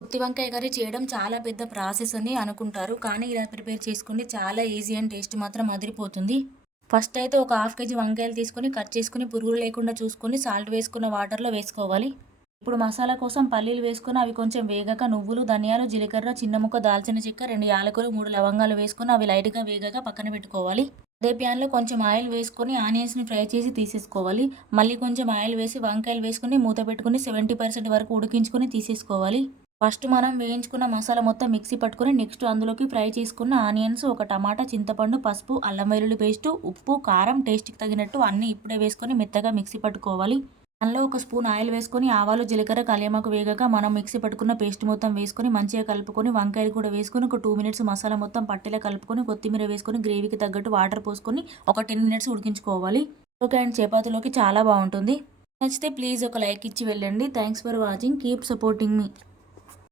గుత్తి వంకాయ కర్రీ చేయడం చాలా పెద్ద ప్రాసెస్ అని అనుకుంటారు. కానీ ఇలా ప్రిపేర్ చేసుకోండి చాలా ఈజీ అండ్ టేస్ట్ మాత్రం అదిరిపోతుంది. ఫస్ట్ అయితే ఒక హాఫ్ కేజీ వంకాయలు తీసుకొని కట్ చేసుకొని పురుగులు లేకుండా చూసుకొని సాల్ట్ వేసుకున్న వాటర్‌లో వేసుకోవాలి. ఇప్పుడు మసాలా కోసం పల్లీలు వేసుకొని అవి కొంచెం వేగాక నువ్వులు, ధనియాలు, జీలకర్ర, చిన్న ముక్క దాల్చిన చెక్క, 2 యాలకులు, 3 లవంగాలు వేసుకొని అవి లైట్‌గా వేగాక పక్కన పెట్టుకోవాలి. అదే ప్యాన్‌లో కొంచెం ఆయిల్ వేసుకొని ఆనియన్స్‌ని ఫ్రై చేసి తీసేసుకోవాలి. మళ్ళీ కొంచెం ఆయిల్ వేసి వంకాయలు వేసుకొని మూత పెట్టుకొని 70% వరకు ఉడికించుకొని తీసేసుకోవాలి. ఫస్ట్ మనం వేయించుకున్న మసాలా మొత్తం మిక్సీ పట్టుకొని నెక్స్ట్ అందులోకి ఫ్రై చేసుకున్న ఆనియన్స్, ఒక టమాటా, చింతపండు, పసుపు, అల్లం వెల్లుల్లి పేస్టు, ఉప్పు, కారం టేస్ట్‌కి తగినట్టు అన్నీ ఇప్పుడే వేసుకొని మెత్తగా మిక్సీ పట్టుకోవాలి. దానిలో ఒక స్పూన్ ఆయిల్ వేసుకొని ఆవాలు, జీలకర్ర, కల్యామాకు వేగాక మనం మిక్సీ పట్టుకున్న పేస్ట్ మొత్తం వేసుకొని మంచిగా కలుపుకొని వంకాయలు కూడా వేసుకొని ఒక 2 మినిట్స్ మసాలా మొత్తం పట్టేలా కలుపుకొని కొత్తిమీర వేసుకొని గ్రేవీకి తగ్గట్టు వాటర్ పోసుకొని ఒక 10 మినిట్స్ ఉడికించుకోవాలి. ఓకే అండ్ చపాతీలోకి చాలా బాగుంటుంది. నచ్చితే ప్లీజ్ ఒక లైక్ ఇచ్చి వెళ్ళండి. Thanks for watching. Keep supporting me.